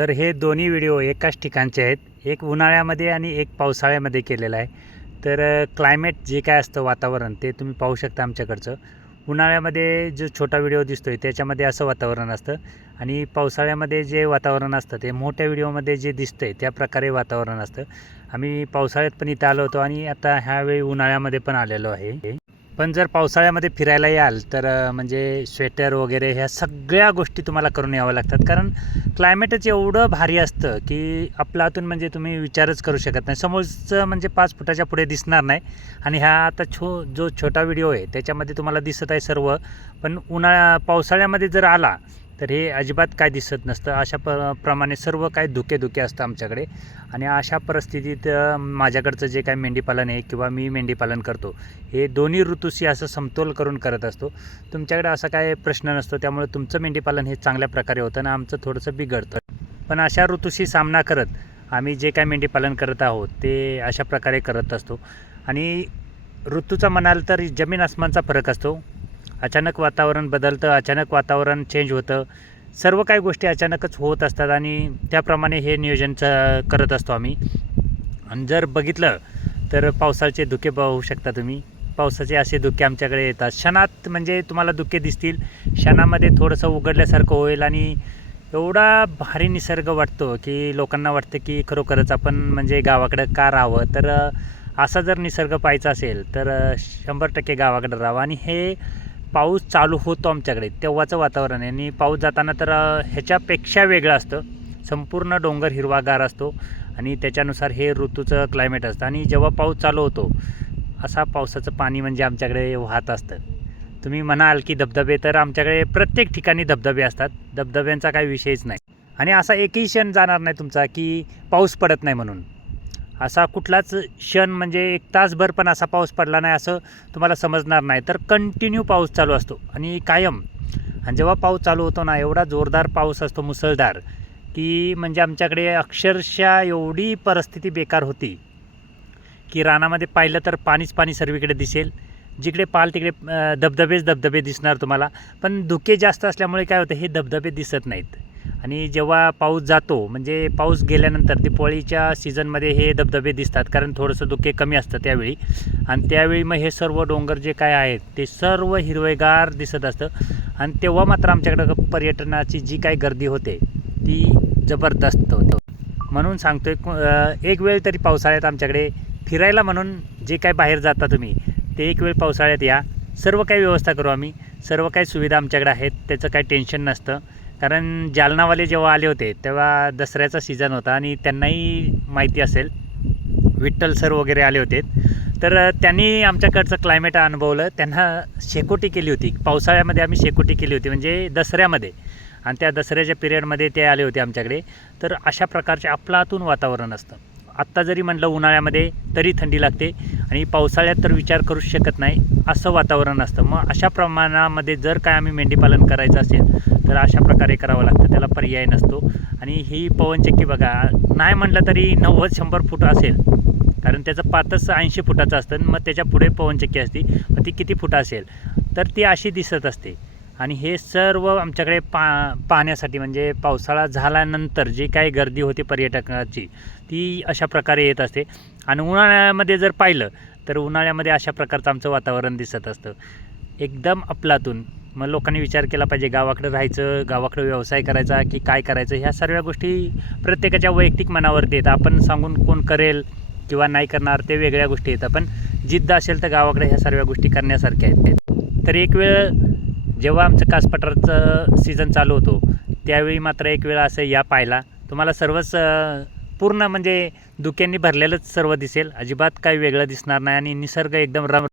तर हे दोन्ही व्हिडिओ एकाच ठिकाणचे आहेत. एक उन्हाळ्यामध्ये आणि एक पावसाळ्यामध्ये केलेला आहे. तर क्लायमेट जे काय असतं वातावरण ते तुम्ही पाहू शकता आमच्याकडचं. उन्हाळ्यामध्ये जो छोटा व्हिडिओ दिसतोय त्याच्यामध्ये असं वातावरण असतं आणि पावसाळ्यामध्ये जे वातावरण असतं ते मोठ्या व्हिडिओमध्ये जे दिसतंय त्या प्रकारे वातावरण असतं. आम्ही पावसाळ्यात पण इथं आलो होतो आणि आता ह्यावेळी उन्हाळ्यामध्ये पण आलेलो आहे. पण जर पावसाळ्यामध्ये फिरायला याल तर म्हणजे स्वेटर वगैरे ह्या सगळ्या गोष्टी तुम्हाला करून याव्या लागतात, कारण क्लायमेटच एवढं भारी असतं की आपल्या हातून म्हणजे तुम्ही विचारच करू शकत नाही. समोरचं म्हणजे 5 फुटाच्या पुढे दिसणार नाही आणि ह्या आता जो छोटा व्हिडिओ आहे त्याच्यामध्ये तुम्हाला दिसत आहे सर्व, पण पावसाळ्यामध्ये जर आला तर हे अजिबात काय दिसत नसतं. अशा प्रमाणे सर्व काय धुके असतं आमच्याकडे. आणि अशा परिस्थितीत माझ्याकडचं जे काय मेंढीपालन आहे किंवा मी मेंढीपालन करतो हे दोन्ही ऋतूशी असं समतोल करून करत असतो. तुमच्याकडे असा काय प्रश्न नसतो, त्यामुळे तुमचं मेंढीपालन हे चांगल्या प्रकारे होतं आणि आमचं थोडंसं बिघडतं. पण अशा ऋतूशी सामना करत आम्ही जे काय मेंढीपालन करत आहोत ते अशा प्रकारे करत असतो. आणि ऋतूचा म्हणाल तर जमीन आसमानचा फरक असतो. अचानक वातावरण बदलतं, अचानक वातावरण चेंज होतं, सर्व काही गोष्टी अचानकच होत असतात आणि त्याप्रमाणे हे नियोजन करत असतो आम्ही. आणि जर बघितलं तर पावसाचे धुके पाहू शकता तुम्ही. पावसाचे असे धुके आमच्याकडे येतात क्षणात, म्हणजे तुम्हाला धुके दिसतील क्षणामध्ये थोडंसं उघडल्यासारखं होईल आणि एवढा भारी निसर्ग वाटतो की लोकांना वाटतं की खरोखरच आपण म्हणजे गावाकडं का राहावं. तर असा जर निसर्ग पाहायचा असेल तर 100% गावाकडं राहावं. आणि हे पाऊस चालू होतो आमच्याकडे तेव्हाचं वातावरण आहे आणि पाऊस जाताना तर ह्याच्यापेक्षा वेगळं असतं. संपूर्ण डोंगर हिरवागार असतो आणि त्याच्यानुसार हे ऋतूचं क्लायमेट असतं. आणि जेव्हा पाऊस चालू होतो असा पावसाचं पाणी म्हणजे आमच्याकडे वाहत असतं. तुम्ही म्हणाल की धबधबे, तर आमच्याकडे प्रत्येक ठिकाणी धबधबे असतात. धबधब्यांचा काही विषयच नाही. आणि असा एकही क्षण जाणार नाही तुमचा की पाऊस पडत नाही म्हणून. असा कुठलाच क्षण म्हणजे 1 तासभर पण असा पाऊस पडला नाही असं तुम्हाला समजणार नाही. तर कंटिन्यू पाऊस चालू असतो आणि कायम. आणि जेव्हा पाऊस चालू होतो ना एवढा जोरदार पाऊस असतो, मुसळधार, की म्हणजे आमच्याकडे अक्षरशः एवढी परिस्थिती बेकार होती की रानामध्ये पाहिलं तर पाणीच पाणी सर्वीकडे दिसेल. जिकडे पाहाल तिकडे धबधबे दिसणार तुम्हाला. पण धुके जास्त असल्यामुळे काय होतं, हे धबधबे दिसत नाहीत. आणि जेव्हा पाऊस जातो म्हणजे पाऊस गेल्यानंतर दिवाळीच्या सीझनमध्ये हे धबधबे दिसतात, कारण थोडंसं धुके कमी असतं त्यावेळी. आणि त्यावेळी मग हे सर्व डोंगर जे काय आहेत ते सर्व हिरवेगार दिसत असतं. आणि तेव्हा मात्र आमच्याकडं पर्यटनाची जी काही गर्दी होते ती जबरदस्त होतं. म्हणून सांगतोय एक वेळ तरी पावसाळ्यात आमच्याकडे फिरायला म्हणून जे काय बाहेर जाता तुम्ही ते एक वेळ पावसाळ्यात या. सर्व काही व्यवस्था करू आम्ही, सर्व काही सुविधा आमच्याकडे आहेत, त्याचं काही टेन्शन नसतं. कारण जालनावाले जेव्हा आले होते तेव्हा दसऱ्याचा सीझन होता आणि त्यांनाही माहिती असेल, विठ्ठल सर वगैरे आले होते. तर त्यांनी आमच्याकडचं क्लायमेट अनुभवलं. त्यांना शेकोटी केली होती पावसाळ्यामध्ये, आम्ही शेकोटी केली होती म्हणजे दसऱ्यामध्ये. आणि त्या दसऱ्याच्या पिरियडमध्ये ते आले होते आमच्याकडे. तर अशा प्रकारचे अफलातून वातावरण असतं. आत्ता जरी म्हटलं उन्हाळ्यामध्ये तरी थंडी लागते आणि पावसाळ्यात तर विचार करूच शकत नाही असं वातावरण असतं. मग अशा प्रमाणामध्ये जर काय आम्ही मेंढीपालन करायचं असेल तर अशा प्रकारे करावं लागतं, त्याला पर्याय नसतो. आणि ही पवनचक्की बघा, नाही म्हटलं तरी 90-100 फूट असेल, कारण त्याचं पातच 80 फुटाचं असतं. मग त्याच्या पुढे पवनचक्की असते, मग ती किती फुट असेल तर ती अशी दिसत असते. आणि हे सर्व आमच्याकडे पाहण्यासाठी म्हणजे पावसाळा झाल्यानंतर जी काही गर्दी होती पर्यटकाची ती अशा प्रकारे येत असते. आणि उन्हाळ्यामध्ये जर पाहिलं तर उन्हाळ्यामध्ये अशा प्रकारचं आमचं वातावरण दिसत असतं, एकदम अफलातून. मग लोकांनी विचार केला पाहिजे गावाकडे राहायचं, गावाकडे व्यवसाय करायचा की काय करायचं. ह्या सर्व गोष्टी प्रत्येकाच्या वैयक्तिक मनावरती येतात. आपण सांगून कोण करेल किंवा नाही करणार ते वेगळ्या गोष्टी येतात, पण जिद्द असेल तर गावाकडे ह्या सर्व गोष्टी करण्यासारख्या आहेत. तर एक वेळ जेव्हा आमचं कासपठारचं सीझन चालू होतो त्यावेळी मात्र एक वेळ असं या पाहायला तुम्हाला सर्वच पूर्ण म्हणजे धुक्यांनी भरलेलंच सर्व दिसेल, अजिबात काही वेगळं दिसणार नाही आणि निसर्ग एकदम